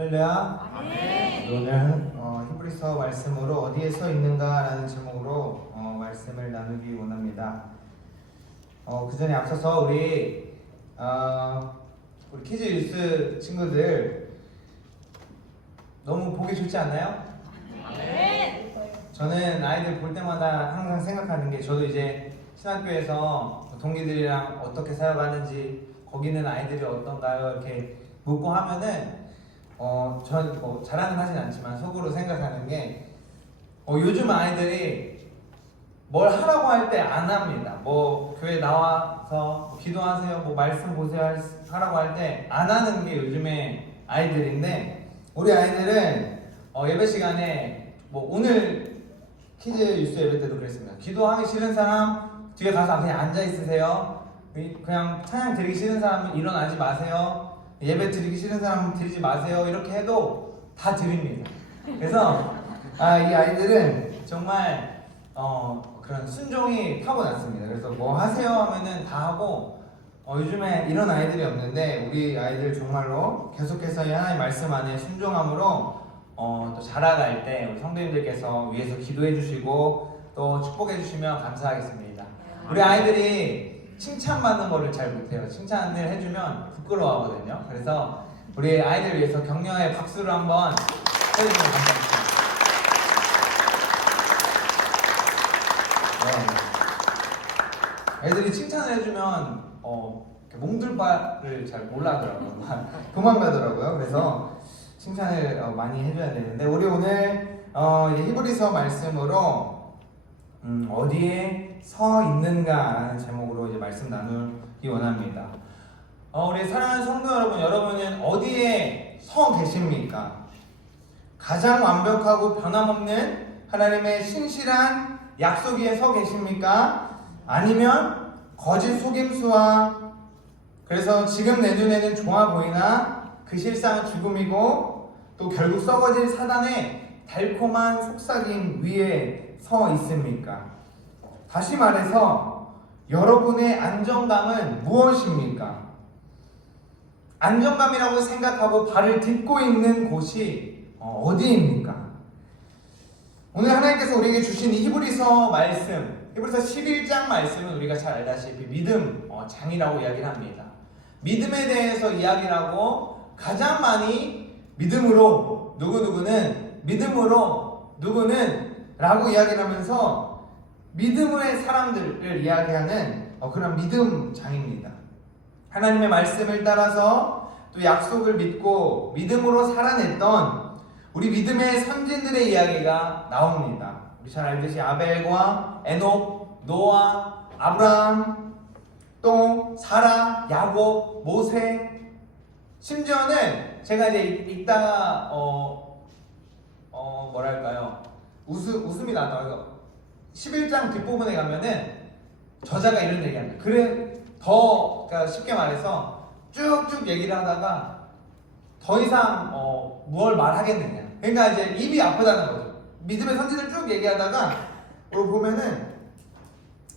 할렐루야. 아멘. 오늘 히브리서 말씀으로 어디에 서 있는가라는 제목으로 말씀을 나누기 원합니다. 그 전에 앞서서 우리 키즈 유스 친구들 너무 보기 좋지 않나요? 아멘. 저는 아이들 볼 때마다 항상 생각하는 게, 저도 이제 신학교에서 동기들이랑 어떻게 살아가는지, 거기는 아이들이 어떤가요? 이렇게 묻고 하면은 전 자랑은 하진 않지만 속으로 생각하는 게, 요즘 아이들이 뭘 하라고 할 때 안 합니다. 교회 나와서 기도하세요, 말씀 보세요 하라고 할 때 안 하는 게 요즘의 아이들인데, 우리 아이들은 예배 시간에 오늘 키즈 유스 예배 때도 그랬습니다. 기도하기 싫은 사람 뒤에 가서 그냥 앉아 있으세요. 그냥 찬양 드리기 싫은 사람은 일어나지 마세요. 예배 드리기 싫은 사람은 드리지 마세요. 이렇게 해도 다 드립니다. 그래서 이 아이들은 정말 그런 순종이 타고났습니다. 그래서 뭐 하세요 하면은 다 하고, 요즘에 이런 아이들이 없는데, 우리 아이들 정말로 계속해서 이 하나님 말씀 안에 순종함으로 또 자라갈 때 우리 성도님들께서 위에서 기도해 주시고 또 축복해 주시면 감사하겠습니다. 우리 아이들이 칭찬받는 거를 잘 못해요. 칭찬을 해주면 부끄러워하거든요. 그래서 우리 아이들 위해서 격려의 박수를 한번 해주시면 감사하겠습니다. 애들이 칭찬을 해주면 몸둘바를 잘 몰라하더라고요. 도망가더라고요. 그래서 칭찬을 많이 해줘야 되는데, 우리 오늘 히브리서 말씀으로 어디에 서 있는가라는 제목으로 이제 말씀 나누기 원합니다. 우리 사랑하는 성도 여러분, 여러분은 어디에 서 계십니까? 가장 완벽하고 변함없는 하나님의 신실한 약속 위에 서 계십니까? 아니면 거짓 속임수와, 그래서 지금 내 눈에는 좋아 보이나 그 실상은 죽음이고 또 결국 썩어질 사단의 달콤한 속삭임 위에 서 있습니까? 다시 말해서 여러분의 안정감은 무엇입니까? 안정감이라고 생각하고 발을 딛고 있는 곳이 어디입니까? 오늘 하나님께서 우리에게 주신 이 히브리서 말씀, 히브리서 11장 말씀은 우리가 잘 알다시피 믿음 장이라고 이야기를 합니다. 믿음에 대해서 이야기를 하고, 가장 많이 믿음으로 누구누구는, 믿음으로 누구는 라고 이야기를 하면서 믿음의 사람들을 이야기하는 그런 믿음 장입니다. 하나님의 말씀을 따라서 또 약속을 믿고 믿음으로 살아냈던 우리 믿음의 선진들의 이야기가 나옵니다. 우리 잘 알듯이 아벨과 에녹, 노아, 아브라함, 또 사라, 야곱, 모세, 심지어는 제가 이제 읽다가 뭐랄까요, 웃음이 나요. 11장 뒷부분에 가면은 저자가 이런 얘기합니다. 그러니까 쉽게 말해서 쭉쭉 얘기를 하다가 더 이상 뭘 말하겠느냐. 그러니까 이제 입이 아프다는 거죠. 믿음의 선지를 쭉 얘기하다가 보면은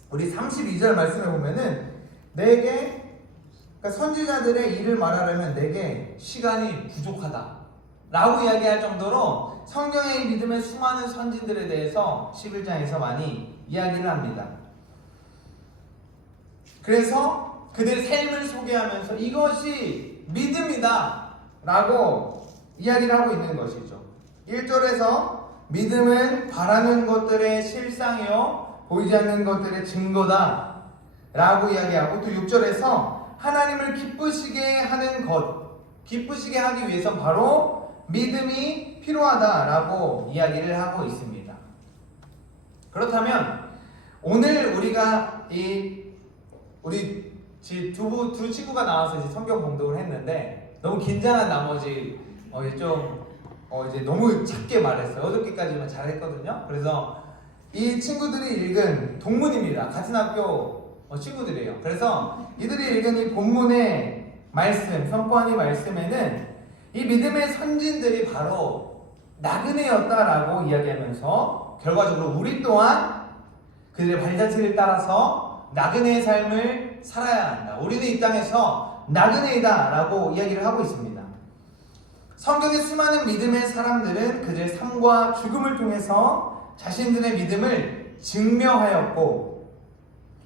우리 32절 말씀에 보면은 그러니까 선지자들의 일을 말하려면 내게 시간이 부족하다 라고 이야기할 정도로 성경의 믿음의 수많은 선진들에 대해서 11장에서 많이 이야기를 합니다. 그래서 그들의 삶을 소개하면서 이것이 믿음이다 라고 이야기를 하고 있는 것이죠. 1절에서 믿음은 바라는 것들의 실상이요 보이지 않는 것들의 증거다 라고 이야기하고, 또 6절에서 하나님을 기쁘시게 하는 것, 기쁘시게 하기 위해서 바로 믿음이 필요하다라고 이야기를 하고 있습니다. 그렇다면 오늘 우리가 우리 두 친구가 나와서 이제 성경 공독을 했는데, 너무 긴장한 나머지 이제 너무 작게 말했어요. 어저께까지만 잘했거든요. 그래서 이 친구들이 읽은 동문입니다. 같은 학교 친구들이에요. 그래서 이들이 읽은 이 본문의 말씀, 성포하니 말씀에는 이 믿음의 선진들이 바로 나그네였다라고 이야기하면서, 결과적으로 우리 또한 그들의 발자취를 따라서 나그네의 삶을 살아야 한다. 우리는 이 땅에서 나그네이다 라고 이야기를 하고 있습니다. 성경의 수많은 믿음의 사람들은 그들의 삶과 죽음을 통해서 자신들의 믿음을 증명하였고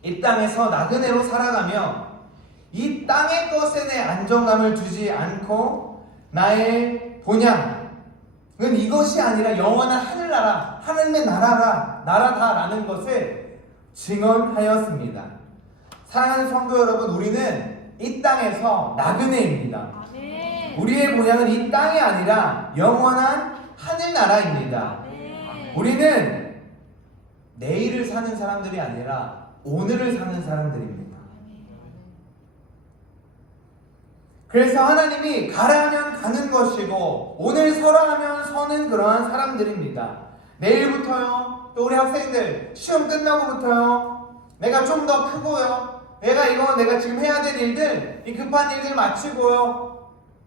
이 땅에서 나그네로 살아가며 이 땅의 것에 대해 안정감을 두지 않고 나의 본향은 이것이 아니라 영원한 하늘나라, 하늘의 나라다라는 것을 증언하였습니다. 사랑하는 성도 여러분, 우리는 이 땅에서 나그네입니다. 아멘. 우리의 본향은 이 땅이 아니라 영원한 하늘나라입니다. 아멘. 우리는 내일을 사는 사람들이 아니라 오늘을 사는 사람들입니다. 그래서 하나님이 가라 하면 가는 것이고 오늘 서라 하면 서는 그러한 사람들입니다. 내일부터요, 또 우리 학생들 시험 끝나고부터요, 내가 좀 더 크고요, 내가 지금 해야 될 일들, 이 급한 일들 마치고요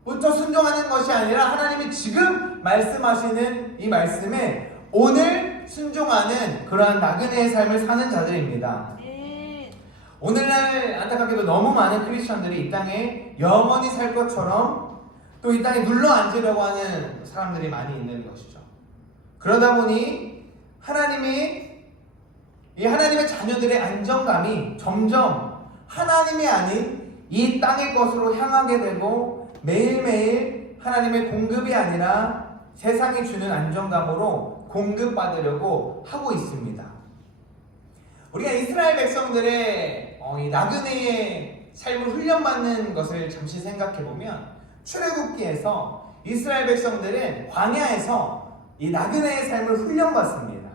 부터 순종하는 것이 아니라 하나님이 지금 말씀하시는 이 말씀에 오늘 순종하는 그러한 나그네의 삶을 사는 자들입니다. 아멘. 오늘날 안타깝게도 너무 많은 크리스천들이 이 땅에 영원히 살 것처럼 또 이 땅에 눌러 앉으려고 하는 사람들이 많이 있는 것이죠. 그러다 보니 이 하나님의 자녀들의 안정감이 점점 하나님이 아닌 이 땅의 것으로 향하게 되고 매일매일 하나님의 공급이 아니라 세상이 주는 안정감으로 공급받으려고 하고 있습니다. 우리가 이스라엘 백성들의 이 나그네의 삶을 훈련받는 것을 잠시 생각해보면 출애굽기에서 이스라엘 백성들은 광야에서 이 나그네의 삶을 훈련받습니다.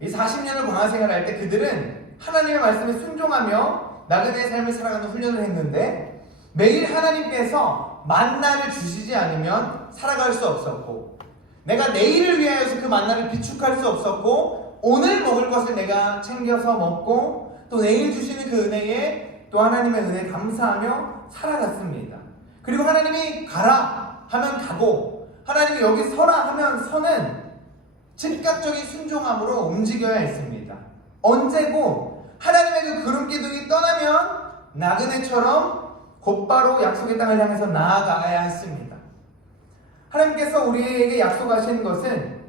이 40년을 광야 생활할 때 그들은 하나님의 말씀에 순종하며 나그네의 삶을 살아가는 훈련을 했는데 매일 하나님께서 만나를 주시지 않으면 살아갈 수 없었고 내가 내일을 위하여서 그 만나를 비축할 수 없었고 오늘 먹을 것을 내가 챙겨서 먹고 또 내일 주시는 그 은혜에 또 하나님의 은혜에 감사하며 살아갔습니다. 그리고 하나님이 가라 하면 가고 하나님이 여기 서라 하면 서는 즉각적인 순종함으로 움직여야 했습니다. 언제고 하나님의 그 구름 기둥이 떠나면 나그네처럼 곧바로 약속의 땅을 향해서 나아가야 했습니다. 하나님께서 우리에게 약속하신 것은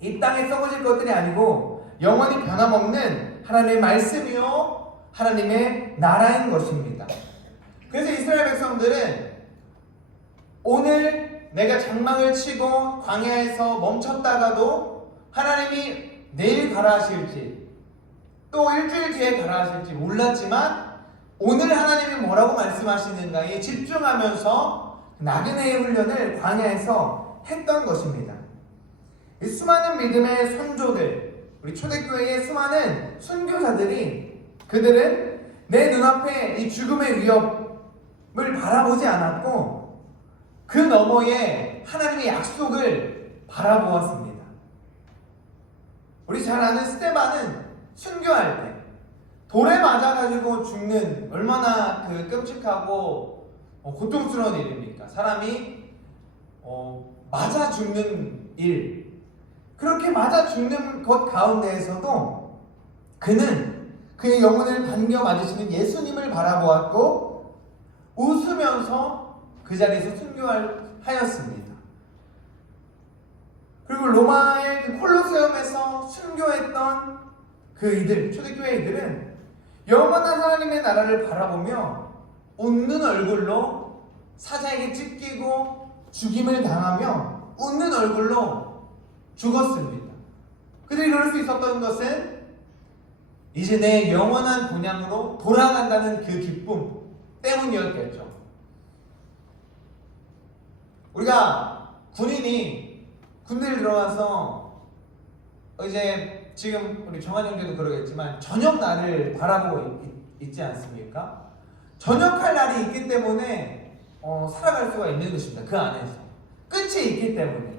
이 땅에 썩어질 것들이 아니고 영원히 변함없는 하나님의 말씀이요 하나님의 나라인 것입니다. 그래서 이스라엘 백성들은 오늘 내가 장막을 치고 광야에서 멈췄다가도 하나님이 내일 가라 하실지 또 일주일 뒤에 가라 하실지 몰랐지만 오늘 하나님이 뭐라고 말씀하시는가에 집중하면서 나그네의 훈련을 광야에서 했던 것입니다. 이 수많은 믿음의 선조들, 우리 초대교회의 수많은 선교사들이 그들은 내 눈앞에 이 죽음의 위협을 바라보지 않았고 그 너머에 하나님의 약속을 바라보았습니다. 우리 잘 아는 스데반은 순교할 때 돌에 맞아가지고 죽는 얼마나 그 끔찍하고 고통스러운 일입니까? 사람이 맞아 죽는 일, 그렇게 맞아 죽는 것 가운데에서도 그는 그의 영혼을 반겨 맞으시는 예수님을 바라보았고 웃으면서 그 자리에서 순교하였습니다. 그리고 로마의 그 콜로세움에서 순교했던 그 이들, 초대교회 이들은 영원한 하나님의 나라를 바라보며 웃는 얼굴로 사자에게 찢기고 죽임을 당하며 웃는 얼굴로 죽었습니다. 그들이 그럴 수 있었던 것은 이제 내 영원한 본향으로 돌아간다는 그 기쁨 때문이었겠죠. 우리가 군인이 군대를 들어가서 이제 지금 우리 정한 형제도 그러겠지만 저녁날을 바라보고 있지 않습니까? 저녁할 날이 있기 때문에 살아갈 수가 있는 것입니다. 그 안에서 끝이 있기 때문에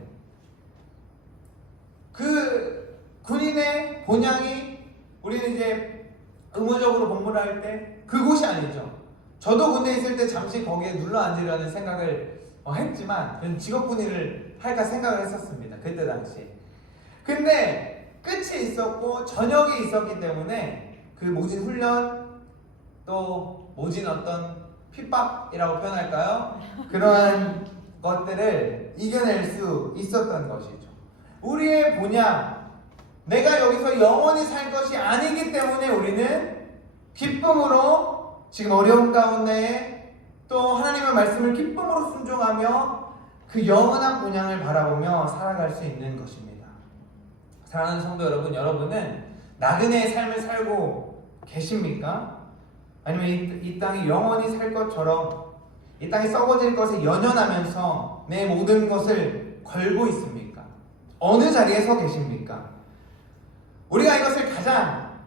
그 군인의 본향이 우리는 이제 의무적으로 복무를 할 때 그곳이 아니죠. 저도 군대에 있을 때 잠시 거기에 눌러 앉으려는 생각을 했지만 저는 직업군인을 할까 생각을 했었습니다. 그때 당시에. 근데 끝이 있었고 저녁이 있었기 때문에 그 모진 훈련 또 모진 어떤 핍박이라고 표현할까요? 그러한 것들을 이겨낼 수 있었던 것이죠. 우리의 본향, 내가 여기서 영원히 살 것이 아니기 때문에 우리는 기쁨으로 지금 어려운 가운데 또 하나님의 말씀을 기쁨으로 순종하며 그 영원한 본향을 바라보며 살아갈 수 있는 것입니다. 사랑하는 성도 여러분, 여러분은 나그네의 삶을 살고 계십니까? 아니면 이 땅이 영원히 살 것처럼 이 땅이 썩어질 것에 연연하면서 내 모든 것을 걸고 있습니까? 어느 자리에 서 계십니까? 우리가 이것을 가장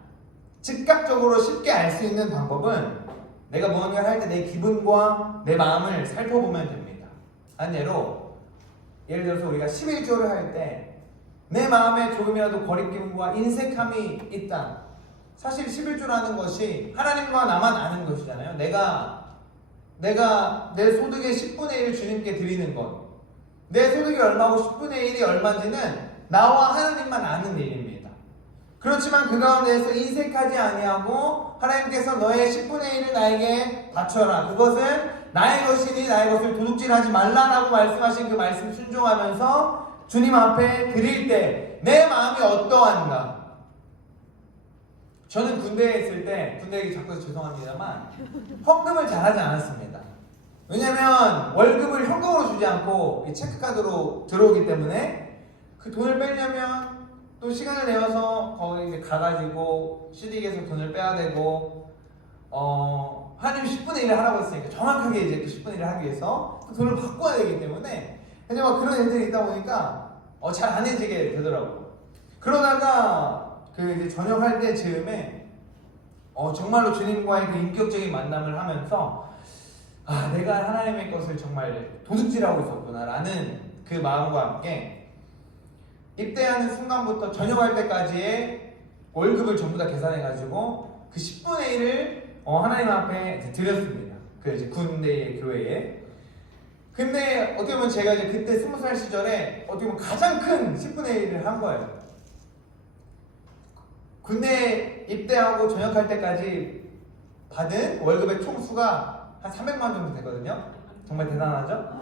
즉각적으로 쉽게 알 수 있는 방법은 내가 무언가를 할 때 내 기분과 내 마음을 살펴보면 됩니다. 한 예를 들어서 우리가 11조를 할 때 내 마음에 조금이라도 거리낌과 인색함이 있다. 사실 11조라는 것이 하나님과 나만 아는 것이잖아요. 내가 내 소득의 10분의 1을 주님께 드리는 것, 내 소득이 얼마고 10분의 1이 얼마인지는 나와 하나님만 아는 일입니다. 그렇지만 그 가운데에서 인색하지 아니하고 하나님께서 너의 10분의 1을 나에게 바쳐라, 그것은 나의 것이니 나의 것을 도둑질하지 말라라고 말씀하신 그 말씀 순종하면서 주님 앞에 드릴 때 내 마음이 어떠한가? 저는 군대에 있을 때, 군대 얘기 자꾸 해서 죄송합니다만 헌금을 잘하지 않았습니다. 왜냐면 월급을 현금으로 주지 않고 이 체크카드로 들어오기 때문에 그 돈을 빼려면 또 시간을 내어서 거기 이제 가가지고 CD기에서 돈을 빼야 되고 하나님 10분의 1을 하라고 했으니까 정확하게 이제 그 10분의 1을 하기 위해서 그 돈을 바꿔야 되기 때문에 근데 막 그런 일들이 있다 보니까 잘 안 해지게 되더라고요. 그러다가 그 이제 전역할 때 즈음에 정말로 주님과의 그 인격적인 만남을 하면서 내가 하나님의 것을 정말 도둑질하고 있었구나라는 그 마음과 함께 입대하는 순간부터 전역할 때까지의 월급을 전부 다 계산해가지고 그 10분의 1을 하나님 앞에 드렸습니다. 그 이제 군대의 교회에. 근데 어떻게 보면 제가 이제 그때 20살 시절에 어떻게 보면 가장 큰 10분의 1을 한 거예요. 군대 입대하고 전역할 때까지 받은 월급의 총수가 한 300만 원 정도 되거든요. 정말 대단하죠?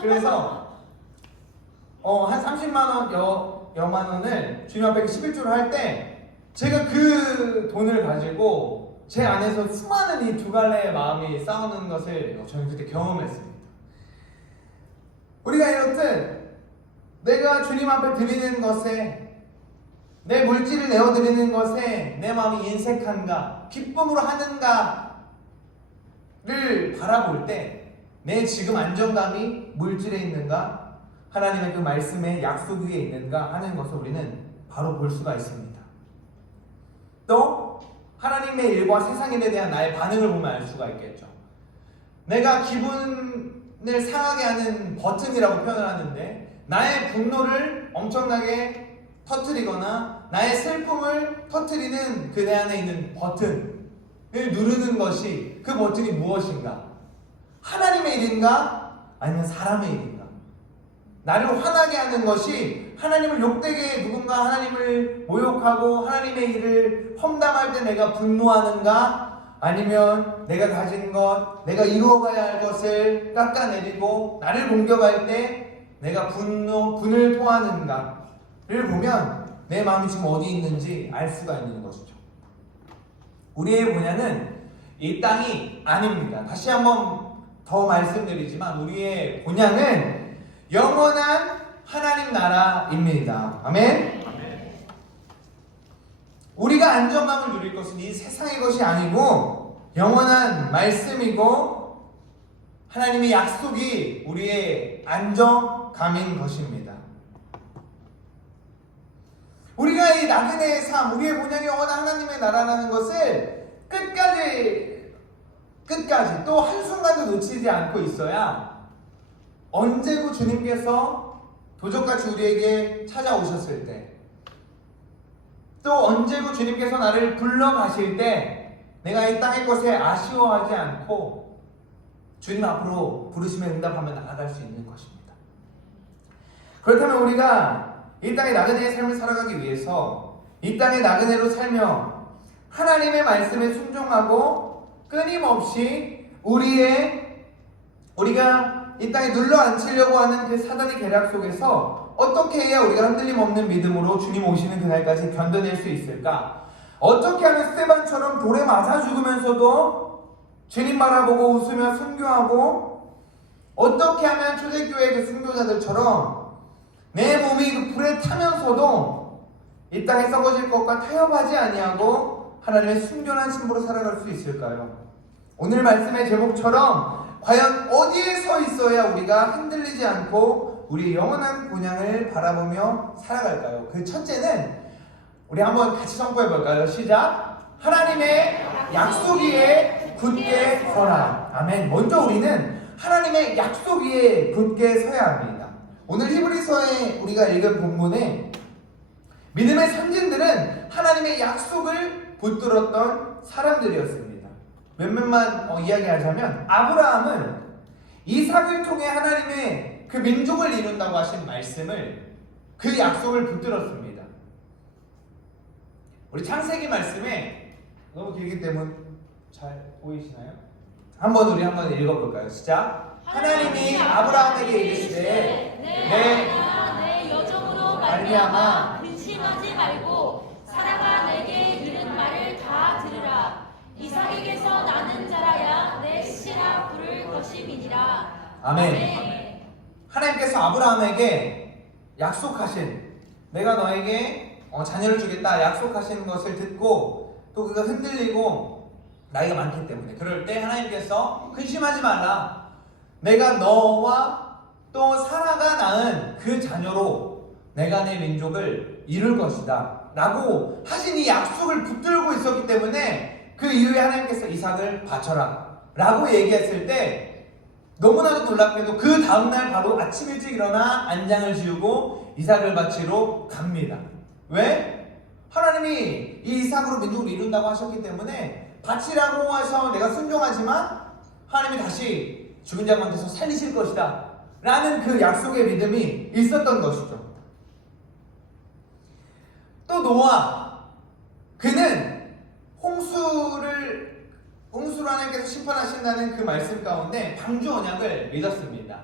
그래서 한 30만 원 여만 원을 주님 앞에 11조를 할 때 제가 그 돈을 가지고 제 안에서 수많은 이 두 갈래의 마음이 싸우는 것을 저는 그때 경험했습니다. 우리가 이렇듯 내가 주님 앞에 드리는 것에 내 물질을 내어드리는 것에 내 마음이 인색한가 기쁨으로 하는가를 바라볼 때 내 지금 안정감이 물질에 있는가 하나님의 그 말씀의 약속 위에 있는가 하는 것을 우리는 바로 볼 수가 있습니다. 또 하나님의 일과 세상 일에 대한 나의 반응을 보면 알 수가 있겠죠. 내가 기분을 상하게 하는 버튼이라고 표현을 하는데 나의 분노를 엄청나게 터뜨리거나 나의 슬픔을 터뜨리는 그 내 안에 있는 버튼을 누르는 것이 그 버튼이 무엇인가? 하나님의 일인가? 아니면 사람의 일인가? 나를 화나게 하는 것이 하나님을 욕되게 누군가 하나님을 모욕하고 하나님의 일을 험담할 때 내가 분노하는가? 아니면 내가 가진 것, 내가 이루어가야 할 것을 깎아내리고 나를 공격할 때 내가 분을 토하는가를 보면 내 마음이 지금 어디 있는지 알 수가 있는 것이죠. 우리의 본향은 이 땅이 아닙니다. 다시 한번 더 말씀드리지만 우리의 본향은 영원한 하나님 나라입니다. 아멘? 우리가 안정감을 누릴 것은 이 세상의 것이 아니고 영원한 말씀이고 하나님의 약속이 우리의 안정감인 것입니다. 우리가 이 나그네의 삶, 우리의 본향이 영원한 하나님의 나라라는 것을 끝까지 또 한순간도 놓치지 않고 있어야 언제고 주님께서 도적같이 우리에게 찾아오셨을 때, 또 언제고 주님께서 나를 불러가실 때 내가 이 땅의 것에 아쉬워하지 않고 주님 앞으로 부르심에 응답하며 나아갈 수 있는 것입니다. 그렇다면 우리가 이 땅의 나그네의 삶을 살아가기 위해서 이 땅의 나그네로 살며 하나님의 말씀에 순종하고 끊임없이 우리가 이 땅에 눌러 앉히려고 하는 그 사단의 계략 속에서 어떻게 해야 우리가 흔들림 없는 믿음으로 주님 오시는 그날까지 견뎌낼 수 있을까? 어떻게 하면 스테반처럼 돌에 맞아 죽으면서도 주님 바라보고 웃으며 순교하고, 어떻게 하면 초대교회 그 순교자들처럼 내 몸이 그 불에 타면서도 이 땅에 썩어질 것과 타협하지 아니하고 하나님의 순결한 신부로 살아갈 수 있을까요? 오늘 말씀의 제목처럼 과연 어디에 서 있어야 우리가 흔들리지 않고 우리의 영원한 본향을 바라보며 살아갈까요? 그 첫째는 우리 한번 같이 선포해 볼까요? 시작! 하나님의 약속 위에 굳게 서라. 아멘. 먼저 우리는 하나님의 약속 위에 굳게 서야 합니다. 오늘 히브리서에 우리가 읽은 본문에 믿음의 선진들은 하나님의 약속을 붙들었던 사람들이었습니다. 몇몇만 이야기하자면, 아브라함은 이삭을 통해 하나님의 그 민족을 이룬다고 하신 말씀을, 그 약속을 붙들었습니다. 우리 창세기 말씀에 너무 길기 때문에 잘 보이시나요? 우리 한번 읽어볼까요? 시작. 하나님이 아브라함에게 이르시되 내 여정으로 말미암아 근심하지 말고 사라가 내게 이른 말을 다 들으라. 이삭에게서 나는 자라야 내 씨라 부를 것임이니라. 아멘. 하나님께서 아브라함에게 약속하신, 내가 너에게 자녀를 주겠다 약속하신 것을 듣고 또 그가 흔들리고 나이가 많기 때문에, 그럴 때 하나님께서 근심하지 말라. 내가 너와 또 사라가 낳은 그 자녀로 내가 내 민족을 이룰 것이다 라고 하신 이 약속을 붙들고 있었기 때문에, 그 이후에 하나님께서 이삭을 바쳐라 라고 얘기했을 때 너무나도 놀랍게도 그 다음날 바로 아침 일찍 일어나 안장을 지우고 이삭을 바치러 갑니다. 왜? 하나님이 이 이삭으로 민족을 이룬다고 하셨기 때문에 바치라고 하셔서 내가 순종하지만 하나님이 다시 죽은 자 가운데서 살리실 것이다 라는 그 약속의 믿음이 있었던 것이죠. 또 노아, 그는 홍수로 하나님께서 심판하신다는 그 말씀 가운데 방주 언약을 믿었습니다.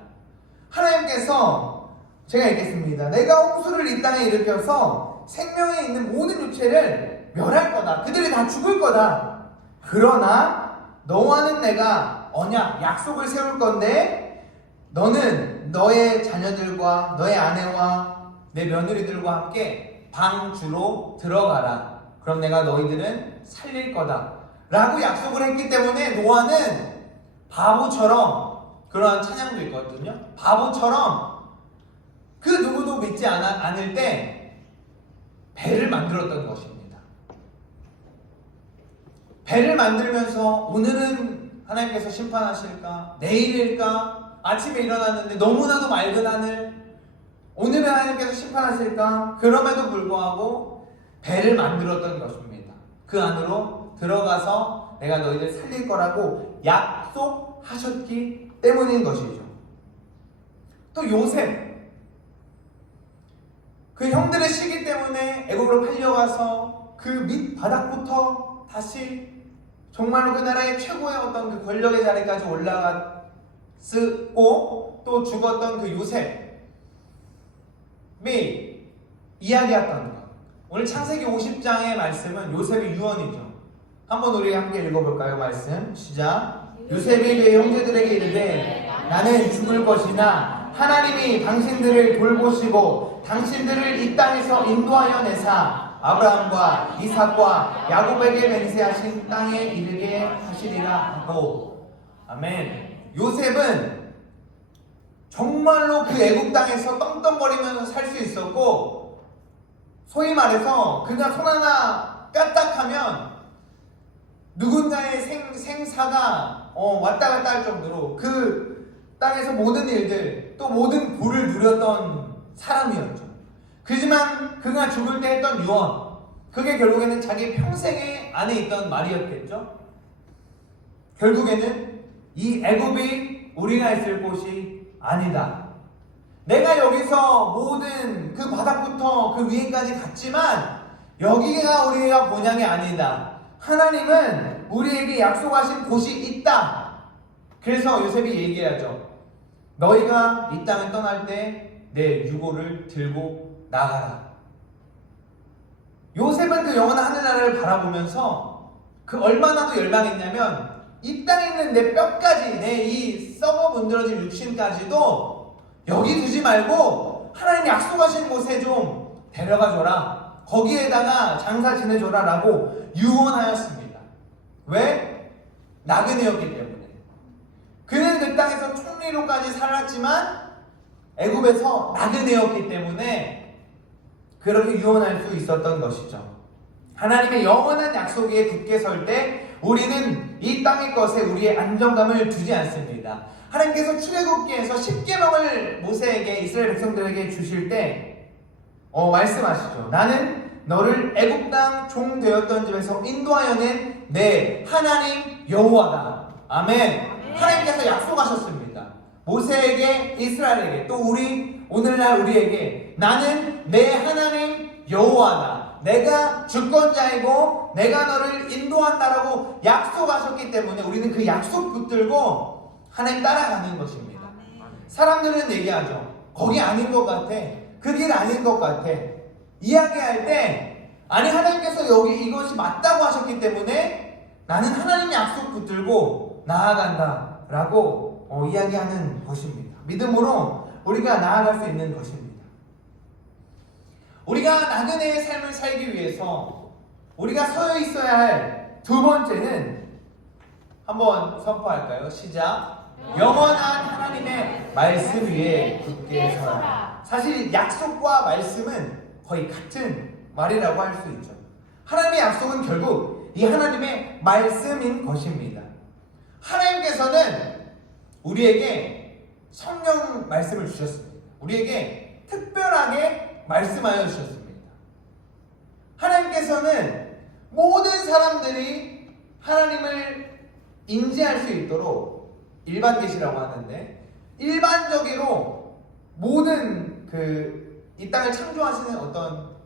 하나님께서, 제가 읽겠습니다. 내가 홍수를 이 땅에 일으켜서 생명에 있는 모든 유체를 멸할 거다. 그들이 다 죽을 거다. 그러나 너와는 내가 언약, 약속을 세울 건데 너는 너의 자녀들과 너의 아내와 내 며느리들과 함께 방주로 들어가라. 그럼 내가 너희들은 살릴 거다 라고 약속을 했기 때문에 노아는 바보처럼, 그러한 찬양도 있거든요. 바보처럼 그 누구도 믿지 않을 때 배를 만들었던 것입니다. 배를 만들면서 오늘은 하나님께서 심판하실까? 내일일까? 아침에 일어났는데 너무나도 맑은 하늘, 오늘은 하나님께서 심판하실까? 그럼에도 불구하고 배를 만들었던 것입니다. 그 안으로 들어가서 내가 너희들 살릴 거라고 약속하셨기 때문인 것이죠. 또 요셉, 그 형들의 시기 때문에 애굽으로 팔려가서 그 밑바닥부터 다시 정말로 그 나라의 최고의 어떤 그 권력의 자리까지 올라갔고 또 죽었던 그 요셉이 이야기했던 것. 오늘 창세기 50장의 말씀은 요셉의 유언이죠. 한번 우리 함께 읽어볼까요? 말씀 시작. 요셉이 그의 형제들에게 이르되 나는 죽을 것이나 하나님이 당신들을 돌보시고 당신들을 이 땅에서 인도하여 내사 아브라함과 이삭과 야곱에게 맹세하신 땅에 이르게 하시리라 하고. 아멘. 요셉은 정말로 그 애국 땅에서 떵떵거리면서 살 수 있었고, 소위 말해서 그가 손 하나 까딱하면 누군가의 생사가 왔다 갔다 할 정도로 그 땅에서 모든 일들, 또 모든 부를 누렸던 사람이었죠. 그지만 그가 죽을 때 했던 유언, 그게 결국에는 자기 평생의 안에 있던 말이었겠죠. 결국에는 이 애굽이 우리가 있을 곳이 아니다. 내가 여기서 모든 그 바닥부터 그 위에까지 갔지만 여기가 우리가 본향이 아니다. 하나님은 우리에게 약속하신 곳이 있다. 그래서 요셉이 얘기하죠. 너희가 이 땅을 떠날 때 내 유고를 들고 나가라. 요셉은 그 영원한 하늘나라를 바라보면서 그 얼마나도 열망했냐면 이 땅에 있는 내 뼈까지, 내 이 썩어 문드러진 육신까지도 여기 두지 말고 하나님 약속하신 곳에 좀 데려가 줘라. 거기에다가 장사 지내줘라 라고 유언하였습니다. 왜? 나그네였기 때문에. 그는 그 땅에서 총리로까지 살았지만 애굽에서 나그네였기 때문에 그렇게 유언할 수 있었던 것이죠. 하나님의 영원한 약속에 굳게 설 때 우리는 이 땅의 것에 우리의 안정감을 두지 않습니다. 하나님께서 출애굽기에서 10계명을 모세에게, 이스라엘 백성들에게 주실 때 말씀하시죠. 나는 너를 애굽 땅 종 되었던 집에서 인도하여 낸 내 하나님 여호와다. 아멘. 하나님께서 약속하셨습니다. 모세에게, 이스라엘에게, 또 오늘날 우리에게 나는 내 하나님 여호와다. 내가 주권자이고 내가 너를 인도한다라고 약속하셨기 때문에 우리는 그 약속 붙들고 하나님 따라가는 것입니다. 사람들은 얘기하죠. 거기 아닌 것 같아. 그 길 아닌 것 같아. 이야기할 때 아니 하나님께서 여기 이것이 맞다고 하셨기 때문에 나는 하나님의 약속 붙들고 나아간다 라고 이야기하는 것입니다. 믿음으로 우리가 나아갈 수 있는 것입니다. 우리가 나그네의 삶을 살기 위해서 우리가 서 있어야 할 두 번째는 한번 선포할까요? 시작. 영원한 하나님의 말씀 위에 굳게 서라. 사실 약속과 말씀은 거의 같은 말이라고 할 수 있죠. 하나님의 약속은 결국 이 하나님의 말씀인 것입니다. 하나님께서는 우리에게 성령 말씀을 주셨습니다. 우리에게 특별하게 말씀하여 주셨습니다. 하나님께서는 모든 사람들이 하나님을 인지할 수 있도록 일반 계시라고 하는데 일반적으로 모든 이 땅을 창조하시는 어떤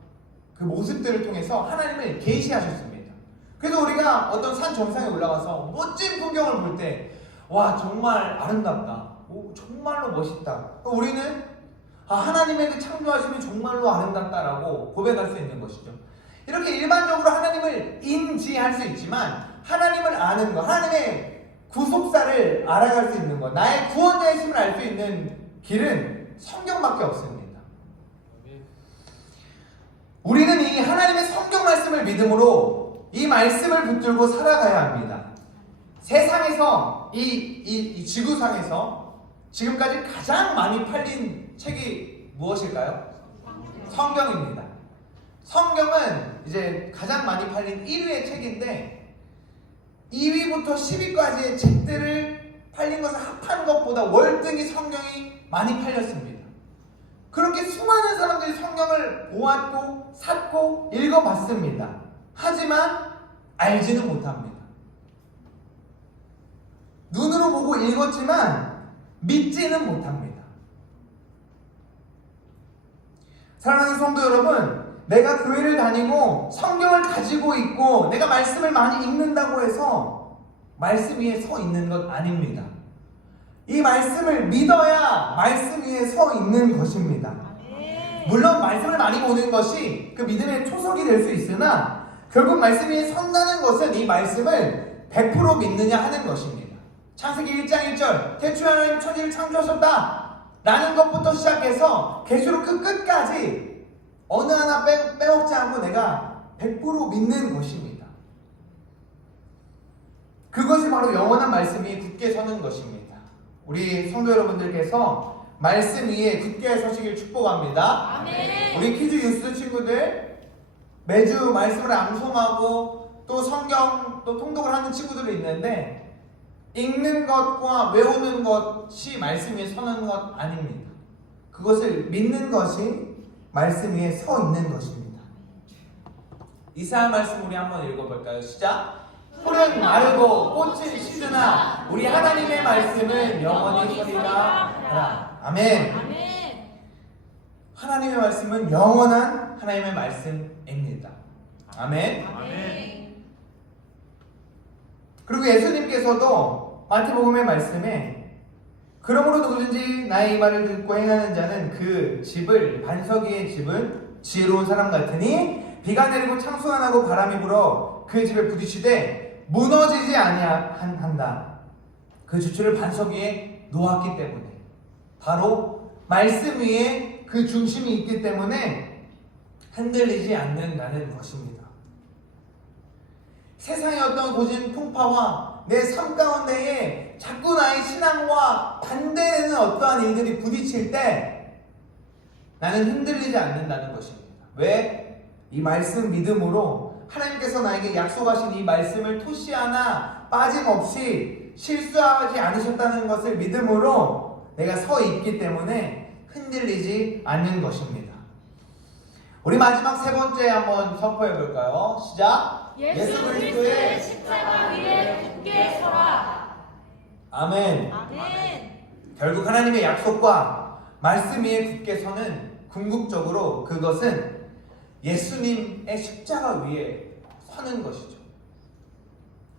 그 모습들을 통해서 하나님을 계시하셨습니다. 그래서 우리가 어떤 산 정상에 올라가서 멋진 풍경을 볼 때 와 정말 아름답다. 오, 정말로 멋있다. 우리는 하나님의 그 창조하심이 정말로 아름답다라고 고백할 수 있는 것이죠. 이렇게 일반적으로 하나님을 인지할 수 있지만 하나님을 아는 것, 하나님의 구속사를 알아갈 수 있는 것, 나의 구원자이심을 알 수 있는 길은 성경밖에 없습니다. 우리는 이 하나님의 성경 말씀을 믿음으로 이 말씀을 붙들고 살아가야 합니다. 세상에서 이 지구상에서 지금까지 가장 많이 팔린 책이 무엇일까요? 성경입니다. 성경은 이제 가장 많이 팔린 1위의 책인데 2위부터 10위까지의 책들을 팔린 것을 합한 것보다 월등히 성경이 많이 팔렸습니다. 그렇게 수많은 사람들이 성경을 보았고 샀고 읽어봤습니다. 하지만 알지는 못합니다. 눈으로 보고 읽었지만 믿지는 못합니다. 사랑하는 성도 여러분, 내가 교회를 다니고 성경을 가지고 있고 내가 말씀을 많이 읽는다고 해서 말씀 위에 서 있는 것 아닙니다. 이 말씀을 믿어야 말씀 위에 서 있는 것입니다. 물론 말씀을 많이 보는 것이 그 믿음의 초석이 될 수 있으나 결국 말씀 위에 선다는 것은 이 말씀을 100% 믿느냐 하는 것입니다. 창세기 1장 1절 태초에 하나님 천지를 창조하셨다 라는 것부터 시작해서 계시록 그 끝까지 어느 하나 빼먹지 않고 내가 100% 믿는 것입니다. 그것이 바로 영원한 말씀 위에 굳게 서는 것입니다. 우리 성도 여러분들께서 말씀 위에 굳게 서시길 축복합니다. 아멘. 우리 퀴즈 유스 친구들 매주 말씀을 암송하고 또 성경 또 통독을 하는 친구들이 있는데 읽는 것과 외우는 것이 말씀 위에 서는 것 아닙니다. 그것을 믿는 것이 말씀 위에 서 있는 것입니다. 이사야 말씀 우리 한번 읽어볼까요? 시작! 풀은 마르고 꽃은 시드나 우리 하나님의 말씀은 영원히 서리라 하라. 아멘. 아멘. 하나님의 말씀은 영원한 하나님의 말씀입니다. 아멘. 아멘. 그리고 예수님께서도 마태복음의 말씀에 그러므로 누구든지 나의 이 말을 듣고 행하는 자는 그 집을 반석 위의 집은 지혜로운 사람 같으니 비가 내리고 창수가 나고 바람이 불어 그 집에 부딪히되 무너지지 아니한다. 그 주추를 반석 위에 놓았기 때문에, 바로 말씀 위에 그 중심이 있기 때문에 흔들리지 않는다는 것입니다. 세상의 어떤 고진 풍파와 내 삶 가운데에 자꾸 나의 신앙과 반대되는 어떠한 일들이 부딪힐 때 나는 흔들리지 않는다는 것입니다. 왜? 이 말씀 믿음으로 하나님께서 나에게 약속하신 이 말씀을 토시 하나 빠짐없이 실수하지 않으셨다는 것을 믿음으로 내가 서 있기 때문에 흔들리지 않는 것입니다. 우리 마지막 세 번째 한번 선포해 볼까요? 시작! 예수 그리스도의 십자가 위에 굳게 서라. 아멘. 아멘. 결국 하나님의 약속과 말씀 위에 굳게 서는 궁극적으로 그것은 예수님의 십자가 위에 서는 것이죠.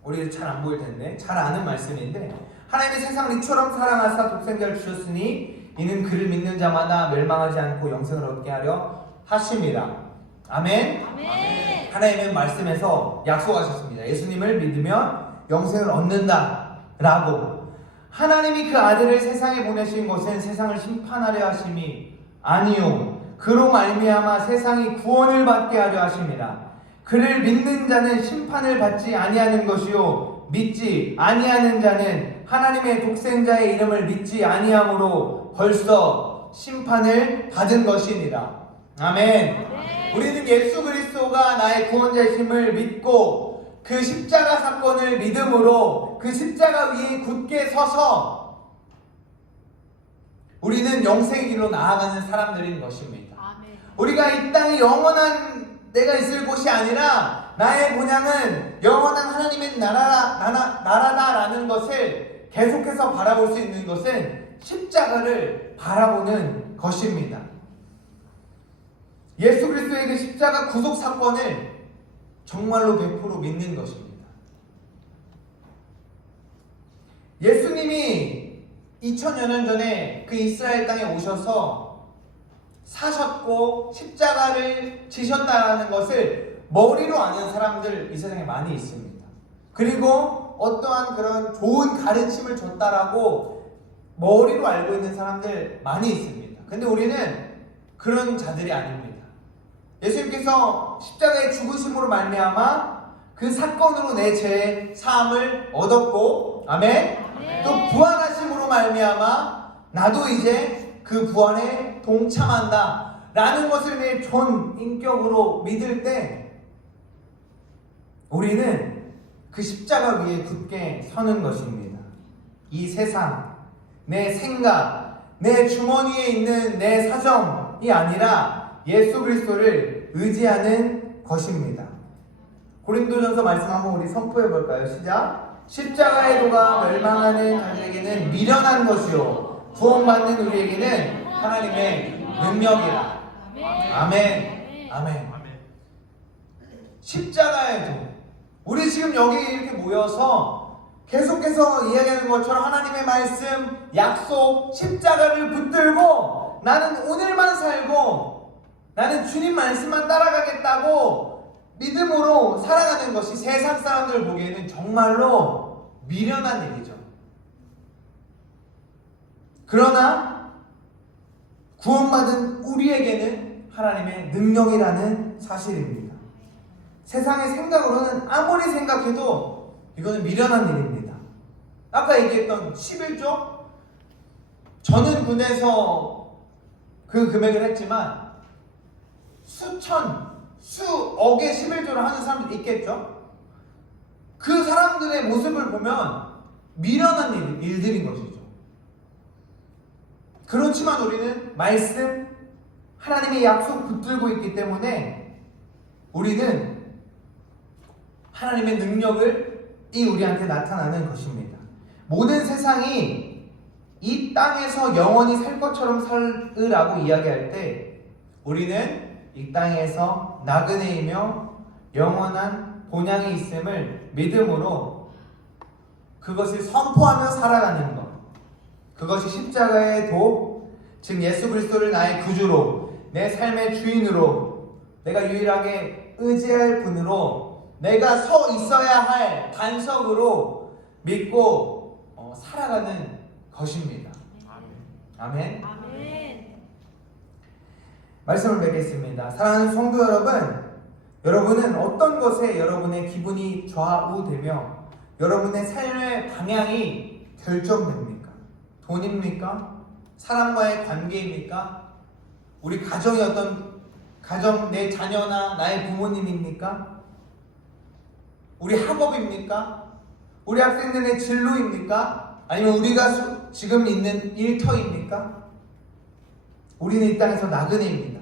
우리 잘 안 보일 텐데 잘 아는 말씀인데, 하나님의 세상을 이처럼 사랑하사 독생자를 주셨으니 이는 그를 믿는 자마다 멸망하지 않고 영생을 얻게 하려 하심이라. 아멘. 아멘. 하나님의 말씀에서 약속하셨습니다. 예수님을 믿으면 영생을 얻는다 라고. 하나님이 그 아들을 세상에 보내신 것은 세상을 심판하려 하심이 아니요 그로 말미암아 세상이 구원을 받게 하려 하심이라. 그를 믿는 자는 심판을 받지 아니하는 것이요 믿지 아니하는 자는 하나님의 독생자의 이름을 믿지 아니함으로 벌써 심판을 받은 것이니라. 아멘. 우리는 예수 그리스도가 나의 구원자이심을 믿고 그 십자가 사건을 믿음으로 그 십자가 위에 굳게 서서 우리는 영생의 길로 나아가는 사람들인 것입니다. 아멘. 우리가 이 땅에 영원한 내가 있을 곳이 아니라 나의 본향은 영원한 하나님의 나라다라는 것을 계속해서 바라볼 수 있는 것은 십자가를 바라보는 것입니다. 예수 그리스도의 그 십자가 구속 사건을 정말로 100% 믿는 것입니다. 예수님이 2000여 년 전에 그 이스라엘 땅에 오셔서 사셨고 십자가를 지셨다는 것을 머리로 아는 사람들 이 세상에 많이 있습니다. 그리고 어떠한 그런 좋은 가르침을 줬다라고 머리로 알고 있는 사람들 많이 있습니다. 근데 우리는 그런 자들이 아닙니다. 예수님께서 십자가의 죽으심으로 말미암아 그 사건으로 내 죄 사함을 얻었고, 아멘. 또 부활하심으로 말미암아 나도 이제 그 부활에 동참한다 라는 것을 내 존 인격으로 믿을 때 우리는 그 십자가 위에 굳게 서는 것입니다. 이 세상, 내 생각, 내 주머니에 있는 내 사정이 아니라 예수 그리스도를 의지하는 것입니다. 고린도전서 말씀 한번 우리 선포해 볼까요? 시작. 십자가의 도가 멸망하는 자들에게는 미련한 것이요 구원받는 우리에게는 하나님의 능력이라. 아멘. 아멘. 십자가의 도. 우리 지금 여기 이렇게 모여서 계속해서 이야기하는 것처럼 하나님의 말씀, 약속, 십자가를 붙들고 나는 오늘만 살고 나는 주님 말씀만 따라가겠다고 믿음으로 살아가는 것이 세상 사람들 보기에는 정말로 미련한 일이죠. 그러나 구원받은 우리에게는 하나님의 능력이라는 사실입니다. 세상의 생각으로는 아무리 생각해도 이거는 미련한 일입니다. 아까 얘기했던 11조? 저는 군에서 그 금액을 했지만 수천, 수억의 11조를 하는 사람들이 있겠죠? 그 사람들의 모습을 보면 미련한 일들인 것이죠. 그렇지만 우리는 말씀, 하나님의 약속 붙들고 있기 때문에 우리는 하나님의 능력을 우리한테 나타나는 것입니다. 모든 세상이 이 땅에서 영원히 살 것처럼 살으라고 이야기할 때 우리는 이 땅에서 나그네이며 영원한 본향이 있음을 믿음으로 그것을 선포하며 살아가는 것. 그것이 십자가의 도, 즉 예수 그리스도를 나의 구주로, 내 삶의 주인으로, 내가 유일하게 의지할 분으로, 내가 서 있어야 할 반석으로 믿고 살아가는 것입니다. 아멘. 아멘. 말씀을 맺겠습니다. 사랑하는 성도 여러분, 여러분은 어떤 것에 여러분의 기분이 좌우되며 여러분의 삶의 방향이 결정됩니까? 돈입니까? 사람과의 관계입니까? 우리 가정이 어떤 가정, 내 자녀나 나의 부모님입니까? 우리 학업입니까? 우리 학생들의 진로입니까? 아니면 우리가 지금 있는 일터입니까? 우리는 이 땅에서 나그네입니다.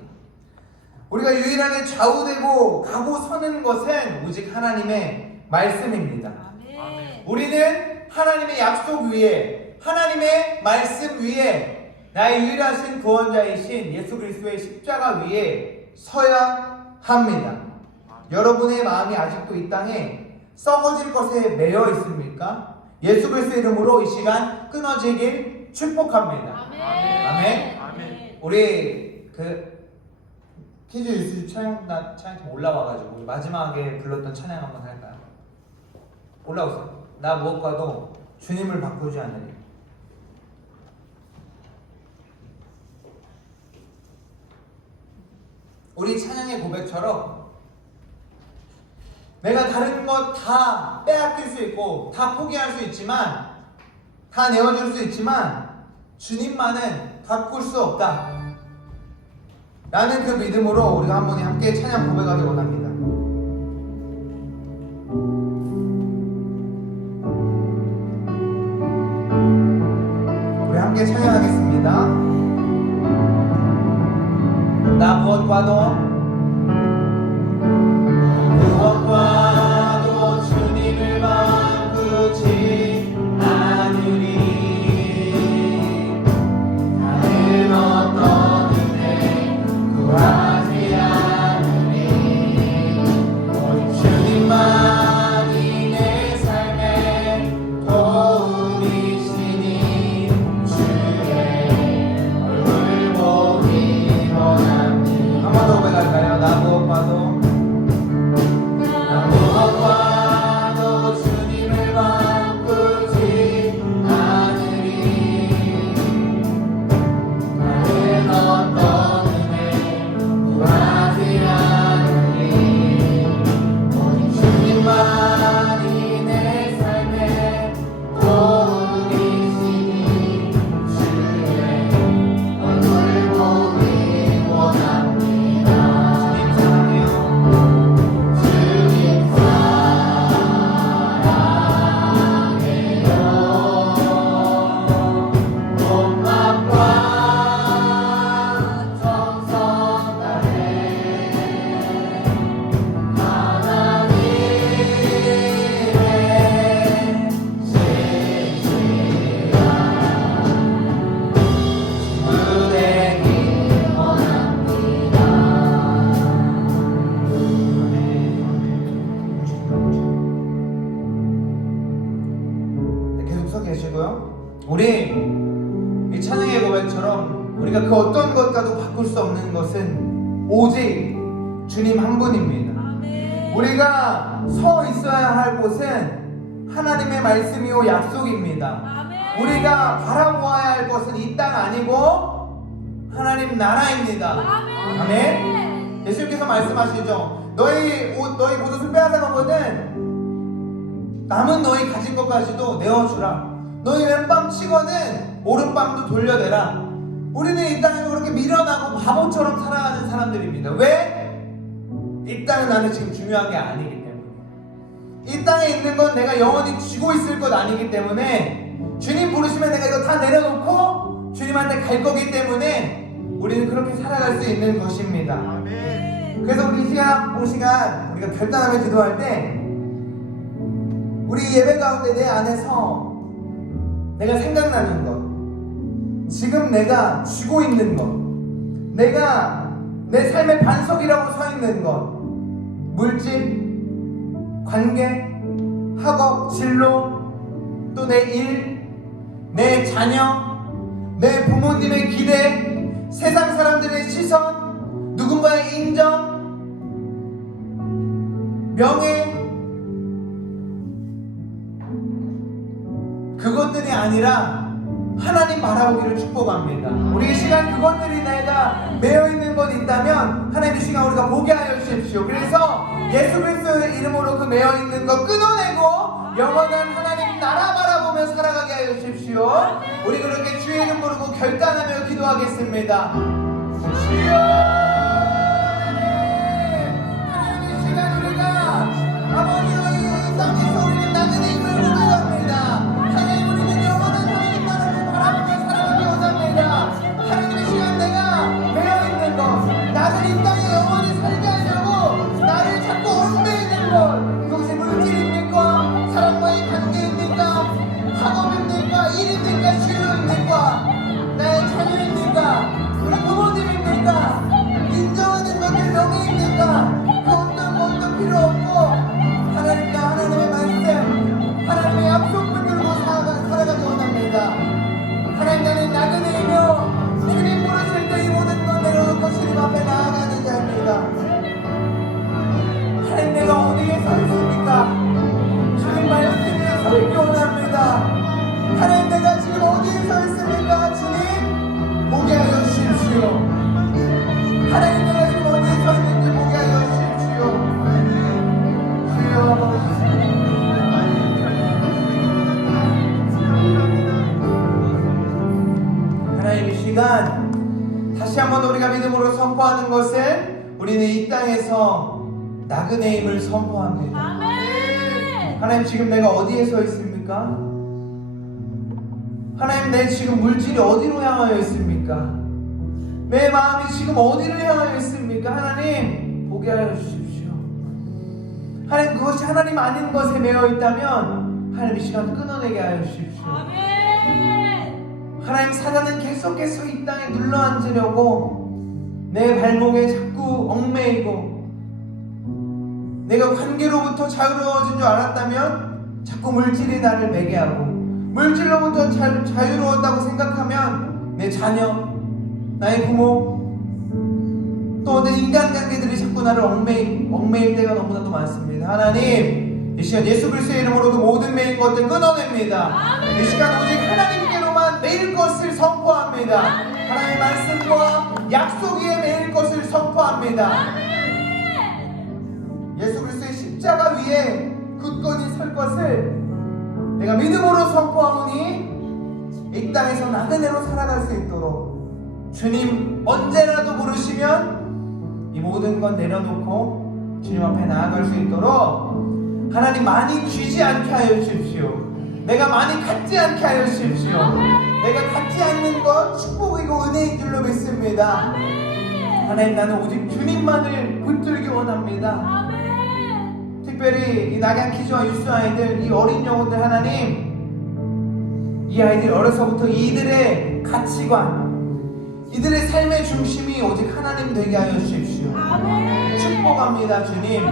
우리가 유일하게 좌우되고 가고 서는 것은 오직 하나님의 말씀입니다. 아멘. 우리는 하나님의 약속 위에, 하나님의 말씀 위에, 나의 유일하신 구원자이신 예수 그리스도의 십자가 위에 서야 합니다. 여러분의 마음이 아직도 이 땅에 썩어질 것에 매여 있습니까? 예수 그리스도의 이름으로 이 시간 끊어지길 축복합니다. 아멘. 아멘. 우리 퀴즈 뉴스 찬양팀 올라와가지고 우리 마지막에 불렀던 찬양 한번 할까요? 올라오세요. 나 무엇과도 주님을 바꾸지 않으리. 우리 찬양의 고백처럼 내가 다른 것 다 빼앗길 수 있고 다 포기할 수 있지만, 다 내어줄 수 있지만 주님만은 바꿀 수 없다 라는 그 믿음으로 우리가 한 번에 함께 찬양 고백하기 원합니다. 우리 함께 찬양하겠습니다. 나 무엇과도 주님을 바꾸지 않으리. 다른 어떤 은혜 구하지 않으리. 오직 주님만이 내 삶의 도움이시니 주의 얼굴 보기 원합니다. 한 번 더 고백할까요? 나 무엇과도 주님을 바꾸지 않으리. 다른 어떤 은혜 구하지 않으리. 오직 주님만이 내 삶의 도움이시니 주의 얼굴 보기 원합니다. 주님 사랑해요. 주님 우리 이 찬양의 고백처럼 우리가 그 어떤 것과도 바꿀 수 없는 것은 오직 주님 한 분입니다. 아멘. 우리가 서 있어야 할 곳은 하나님의 말씀이요 약속입니다. 아멘. 우리가 바라보아야 할 것은 이 땅 아니고 하나님 나라입니다. 아멘. 아멘. 예수님께서 말씀하시죠. 너희 겉옷을 빼앗아가거든 남은 너희 가진 것까지도 내어주라. 너희 왼밤 치고는 오른밤도 돌려대라. 우리는 이 땅에서 그렇게 밀어나고 바보처럼 살아가는 사람들입니다. 왜? 이 땅은 나는 지금 중요한 게 아니기 때문에, 이 땅에 있는 건 내가 영원히 쥐고 있을 것 아니기 때문에, 주님 부르시면 내가 이거 다 내려놓고 주님한테 갈 거기 때문에 우리는 그렇게 살아갈 수 있는 것입니다. 아멘. 그래서 우리 이 시간 우리가 결단하며 기도할 때 우리 예배 가운데 내 안에서 내가 생각나는 것, 지금 내가 쥐고 있는 것, 내가 내 삶의 반석이라고 서 있는 것, 물질, 관계, 학업, 진로, 또 내 일, 내 자녀, 내 부모님의 기대, 세상 사람들의 시선, 누군가의 인정, 명예, 그것들이 아니라 하나님 바라보기를 축복합니다. 우리 이 시간 그것들이 내가 매여있는 것 있다면 하나님 이 시간 우리가 보게 하여 주십시오. 그래서 예수 그리스도의 이름으로 그 매여있는 것 끊어내고 영원한 하나님 나라 바라보며 살아가게 하여 주십시오. 우리 그렇게 주의 이름 부르고 결단하며 기도하겠습니다. 주여, 하나님 이 시간 우리가 아버지의 이 땅에서 우리는 나그네 힘을 부르합니다. 하나님 우리는 영원한 하나님 나라를 바라보며 살아가기 원합니다. 하나님 이 시간 내가 매여있는 것, 나를 이 땅에 영원히 살게 하려고 나를 자꾸 얽매이는 것, 그것이 물질입니까? 사람과의 관계입니까? 학업입니까? 일입니까? 수요입니까? 나의 자녀입니까? 우리 부모님입니까? 인정하는 것들 명예입니까? 그 어떤 것도 필요 없고 하나님과 하나님의 말씀, 하나님의 약속 붙들고 살아가기 원합니다. 하나님 나는 나그네이며 주님 부르실 때 이 모든 것 내려놓고 주님 앞에 나아가는 자입니다. 하나님 내가 어디에 서 있습니까? 주님 말씀에 서 있기 원합니다. 하나님 내가 지금 어디에 서 있습니까? 주님 보게 하여 주십시오. 하나님 내가 지금 어디에 서 있는지 보게 하여 주십시오. 주여, 하나님 이 시간 다시 한번 우리가 믿음으로 선포하는 것은 우리는 이 땅에서 나그네임을 선포합니다. 아멘. 하나님 지금 내가 어디에 서 있습니까? 하나님 내 지금 물질이 어디로 향하여 있습니까? 내 마음이 지금 어디를 향하여 있습니까? 하나님 보게 하여 주십시오. 하나님 그것이 하나님 아닌 것에 매여 있다면 하나님 이 시간 끊어내게 하여 주십시오. 아멘. 하나님 사단은 계속해서 이 땅에 눌러앉으려고 내 발목에 자꾸 얽매이고 내가 관계로부터 자유로워진 줄 알았다면 자꾸 물질이 나를 매게 하고 물질로부터 자유로웠다고 생각하면 내 자녀, 나의 부모 또 내 인간관계들이 자꾸 나를 얽매일 때가 너무나도 많습니다. 하나님 이 시간 예수 그리스도의 이름으로 그 모든 매인 것들 끊어냅니다. 이 시간 오직 하나님께로만 매일 것을 선포합니다. 하나님의 말씀과 약속 위에 매일 것을 선포합니다. 예수 그리스도의 십자가 위에 굳건히 설 것을 내가 믿음으로 선포하오니 이 땅에서 나그네로 살아갈 수 있도록 주님 언제라도 부르시면 이 모든 건 내려놓고 주님 앞에 나아갈 수 있도록 하나님 많이 쥐지 않게 하여 주십시오. 내가 많이 갖지 않게 하여 주십시오. 내가 갖지 않는 것 축복이고 은혜인 줄로 믿습니다. 하나님 나는 오직 주님만을 붙들기 원합니다. 특별히 이 낙양키즈와 유스 아이들, 이 어린 영혼들 하나님 이 아이들 어려서부터 이들의 가치관 이들의 삶의 중심이 오직 하나님 되게 하여 주십시오. 축복합니다 주님.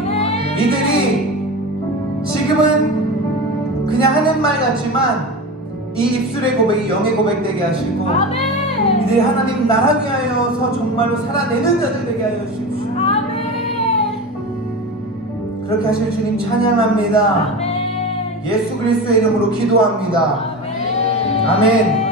이들이 지금은 그냥 하는 말 같지만 이 입술의 고백이 영의 고백 되게 하시고 이들이 하나님 나라 위하여서 정말로 살아내는 자들 되게 하여 주십시오. 그렇게 하실 주님 찬양합니다. 예수 그리스도의 이름으로 기도합니다. 아멘.